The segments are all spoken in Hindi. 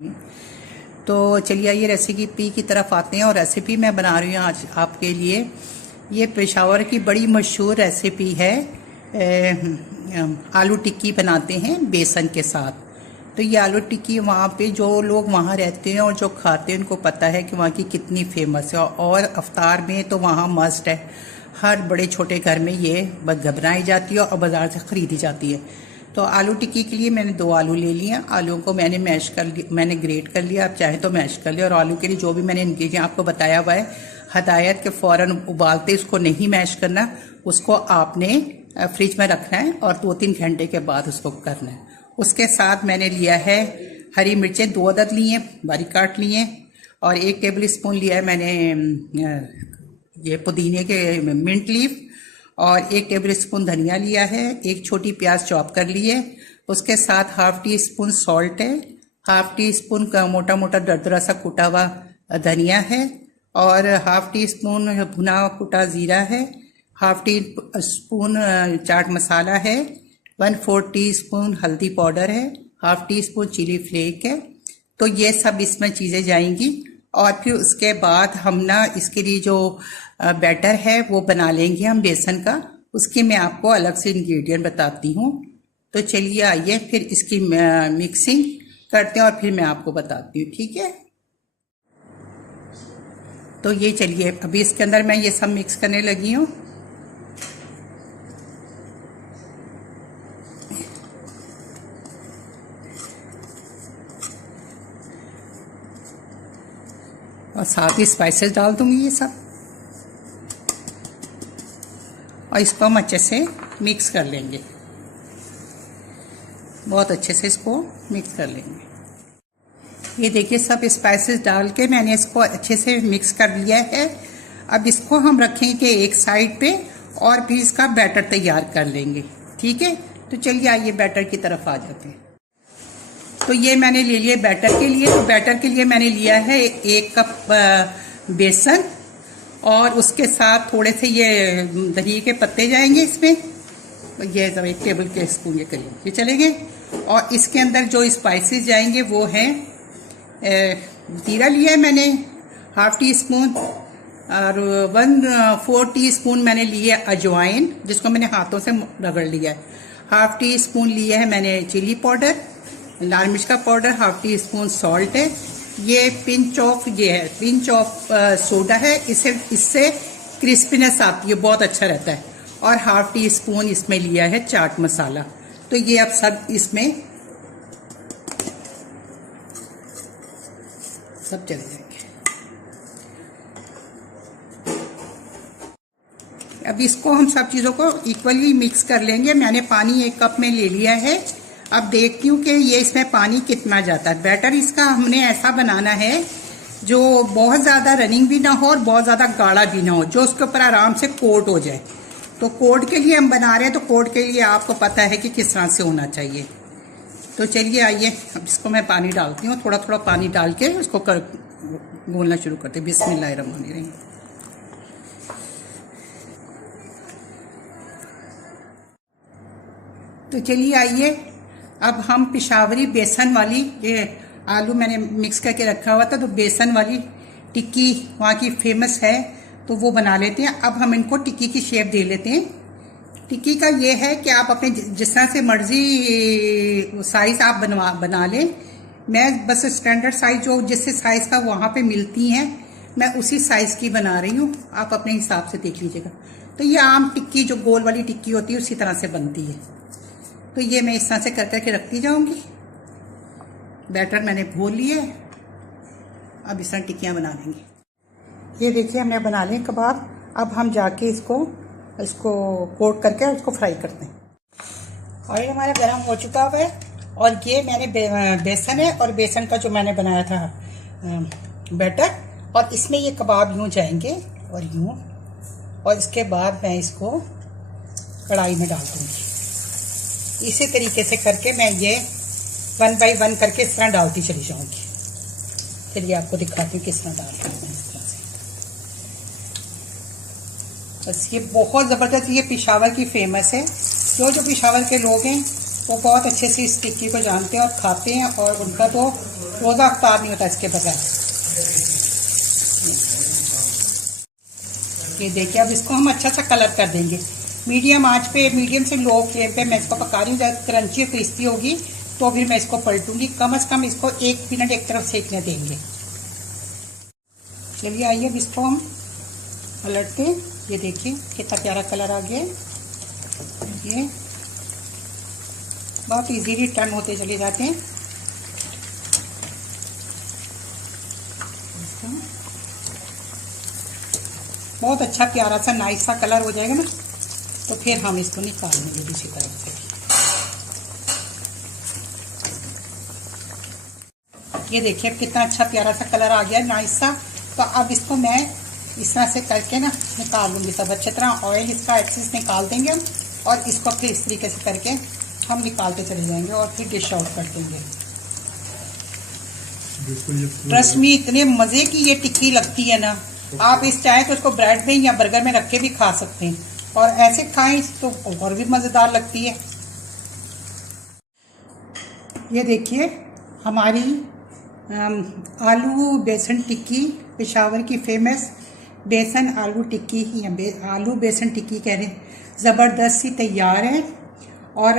तो चलिए आइए रेसिपी की तरफ आते हैं। और रेसिपी मैं बना रही हूँ आज आपके लिए। ये पेशावर की बड़ी मशहूर रेसिपी है। आलू टिक्की बनाते हैं बेसन के साथ। तो ये आलू टिक्की वहाँ पे जो लोग वहाँ रहते हैं और जो खाते हैं उनको पता है कि वहाँ की कितनी फेमस है। और अफ्तार में तो वहाँ मस्ट है, हर बड़े छोटे घर में ये बनाई जाती है और बाज़ार से ख़रीदी जाती है। तो आलू टिक्की के लिए मैंने 2 आलू ले लिए। आलूओं को मैंने मैश कर लिया, मैंने ग्रेट कर लिया, आप चाहे तो मैश कर लिया। और आलू के लिए जो भी मैंने इंग्रेडिएंट आपको बताया हुआ है, हदायत के फ़ौरन उबालते उसको नहीं मैश करना, उसको आपने फ्रिज में रखना है और 2-3 घंटे के बाद उसको करना है। उसके साथ मैंने लिया है हरी मिर्चें 2 अदद लिए, बारीक काट लिए। और 1 टेबल स्पून लिया है मैंने ये पुदीने के मिंट लीफ। और 1 टेबल स्पून धनिया लिया है। 1 छोटी प्याज चॉप कर ली है। उसके साथ ½ टी स्पून सॉल्ट है, ½ टी स्पून का मोटा मोटा दरदरा सा कुटा हुआ धनिया है। और ½ टी स्पून भुना हुआ कुटा जीरा है। ½ टी स्पून चाट मसाला है। 1/4 टी स्पून हल्दी पाउडर है। ½ टी स्पून चिली फ्लेक है। तो ये सब इसमें चीज़ें जाएंगी। और फिर उसके बाद हम ना इसके लिए जो बैटर है वो बना लेंगे हम बेसन का। उसकी मैं आपको अलग से इंग्रेडिएंट बताती हूँ। तो चलिए आइए फिर इसकी मिक्सिंग करते हैं और फिर मैं आपको बताती हूँ, ठीक है। तो ये चलिए अभी इसके अंदर मैं ये सब मिक्स करने लगी हूँ। और साथ ही स्पाइसेस डाल दूंगी ये सब। और इसको हम अच्छे से मिक्स कर लेंगे, बहुत अच्छे से इसको मिक्स कर लेंगे। ये देखिए सब स्पाइसेस डाल के मैंने इसको अच्छे से मिक्स कर लिया है। अब इसको हम रखेंगे एक साइड पे और फिर इसका बैटर तैयार कर लेंगे, ठीक है। तो चलिए आइए बैटर की तरफ आ जाते हैं। तो ये मैंने ले लिया बैटर के लिए। तो बैटर के लिए मैंने लिया है 1 कप बेसन और उसके साथ थोड़े से ये धनिए के पत्ते जाएंगे इसमें। ये 1 टेबल के स्पून के करीब ये चलेंगे। और इसके अंदर जो स्पाइसेस जाएंगे वो हैं जीरा लिया है मैंने ½ टी स्पून। और 1/4 टी स्पून मैंने लिया अजवाइन, जिसको मैंने हाथों से रगड़ लिया है। ½ टी स्पून लिया है मैंने चिली पाउडर, लाल मिर्च का पाउडर। ½ टी स्पून सॉल्ट है। ये पिंच ऑफ सोडा है, इससे क्रिस्पीनेस आती है, बहुत अच्छा रहता है। और ½ टी स्पून इसमें लिया है चाट मसाला। तो ये अब सब इसमें सब चले जाएंगे। अब इसको हम सब चीज़ों को इक्वली मिक्स कर लेंगे। मैंने पानी 1 कप में ले लिया है। अब देखती हूँ कि ये इसमें पानी कितना जाता है। बैटर इसका हमने ऐसा बनाना है जो बहुत ज़्यादा रनिंग भी ना हो और बहुत ज़्यादा गाढ़ा भी ना हो, जो उसके ऊपर आराम से कोट हो जाए। तो कोट के लिए हम बना रहे हैं, तो कोट के लिए आपको पता है कि किस तरह से होना चाहिए। तो चलिए आइए अब इसको मैं पानी डालती हूँ, थोड़ा थोड़ा पानी डाल के उसको घोलना शुरू करते हैं। बिस्मिल्लाहिर्रहमानिर्रहीम। तो चलिए आइए अब हम पेशावरी बेसन वाली, ये आलू मैंने मिक्स करके रखा हुआ था, तो बेसन वाली टिक्की वहाँ की फेमस है, तो वो बना लेते हैं। अब हम इनको टिक्की की शेप दे लेते हैं। टिक्की का ये है कि आप अपने जिस तरह से मर्जी साइज़ आप बना लें। मैं बस स्टैंडर्ड साइज़ जो जिससे साइज़ का वहाँ पे मिलती हैं, मैं उसी साइज़ की बना रही हूँ। आप अपने हिसाब से देख लीजिएगा। तो ये आम टिक्की जो गोल वाली टिक्की होती है उसी तरह से बनती है। तो ये मैं इस तरह से कर करके रखती जाऊंगी। बैटर मैंने घोल लिए। अब इस तरह टिक्कियाँ बना लेंगे। ये देखिए हमने बना लिए कबाब। अब हम जाके इसको कोट करके उसको फ्राई करते हैं। ऑयल हमारा गर्म हो चुका हुआ है। और ये मैंने बेसन है और बेसन का जो मैंने बनाया था बैटर, और इसमें ये कबाब यूँ जाएंगे और यूँ। और इसके बाद मैं इसको कढ़ाई में डाल दूँगी। इसी तरीके से करके मैं ये 1 बाय 1 करके इस तरह डालती चली जाऊंगी। चलिए आपको दिखाती हूँ किस तरह डालती हूँ मैं। इस तरह से बस ये बहुत ज़बरदस्त, ये पेशावर की फेमस है। जो पेशावर के लोग हैं वो बहुत अच्छे से इस टिक्की को जानते हैं और खाते हैं। और उनका तो रोज़ा अफ्तार नहीं होता इसके बगैर। ये देखिए, अब इसको हम अच्छा सा कलर कर देंगे। मीडियम आंच पे, मीडियम से लो फ्लेम पे मैं इसको पका रही हूँ। जब क्रंची क्रिस्पी होगी तो फिर मैं इसको पलटूंगी। कम से कम इसको 1 मिनट एक तरफ सेकने देंगे। चलिए आइए, अब इसको हम पलटते। ये देखिए कितना प्यारा कलर आ गया। ये बहुत इजीली टर्न होते चले जाते हैं। बहुत अच्छा प्यारा सा नाइस सा कलर हो जाएगा ना, तो फिर हम इसको निकाल लेंगे दूसरी तरफ से। ये देखिए कितना अच्छा प्यारा सा कलर आ गया, नाइस सा। तो अब इसको मैं इस तरह से करके ना निकाल लूँगी सब अच्छी तरह। ऑयल इसका एक्सेस निकाल देंगे हम, और इसको फिर इस तरीके से करके हम निकालते चले जाएंगे और फिर डिश आउट कर देंगे। ट्रस्ट मी, इतने मज़े की ये टिक्की लगती है ना, आप इस चाहे तो इसको ब्रेड में या बर्गर में रख के भी खा सकते हैं, और ऐसे खाएं तो और भी मज़ेदार लगती है। ये देखिए हमारी आलू बेसन टिक्की, पेशावर की फेमस बेसन आलू टिक्की या आलू बेसन टिक्की कह रहे हैं, ज़बरदस्त सी तैयार है और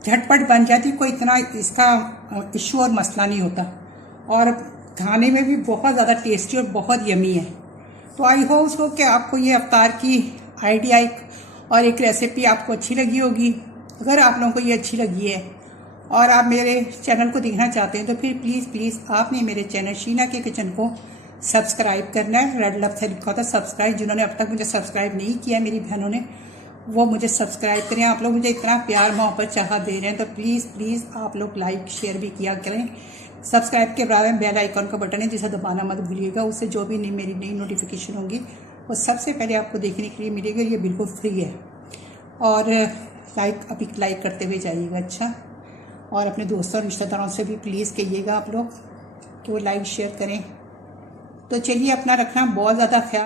झटपट बन जाती। कोई इतना इसका इशू और मसला नहीं होता, और खाने में भी बहुत ज़्यादा टेस्टी और बहुत यमी है। तो आई होप सो कि आपको ये अफ्तार की आइडिया और एक रेसिपी आपको अच्छी लगी होगी। अगर आप लोगों को ये अच्छी लगी है और आप मेरे चैनल को देखना चाहते हैं तो फिर प्लीज़ आपने मेरे चैनल शीना के किचन को सब्सक्राइब करना है। रेड लव से लिखा था सब्सक्राइब। जिन्होंने अब तक मुझे सब्सक्राइब नहीं किया मेरी बहनों ने, वो मुझे सब्सक्राइब करें। आप लोग मुझे इतना प्यार मोहब्बत चाह दे रहे हैं तो प्लीज़ आप लोग लाइक शेयर भी किया करें। सब्सक्राइब के बराबर में बेल आइकन का बटन है जिसे दबाना मत भूलिएगा। उससे जो भी मेरी नई नोटिफिकेशन होगी वो सबसे पहले आपको देखने के लिए मिलेगा। ये बिल्कुल फ्री है, और अभी लाइक करते हुए जाइएगा। अच्छा, और अपने दोस्तों और रिश्तेदारों से भी प्लीज़ कहिएगा आप लोग कि वो लाइक शेयर करें। तो चलिए, अपना रखना बहुत ज़्यादा ख्याल।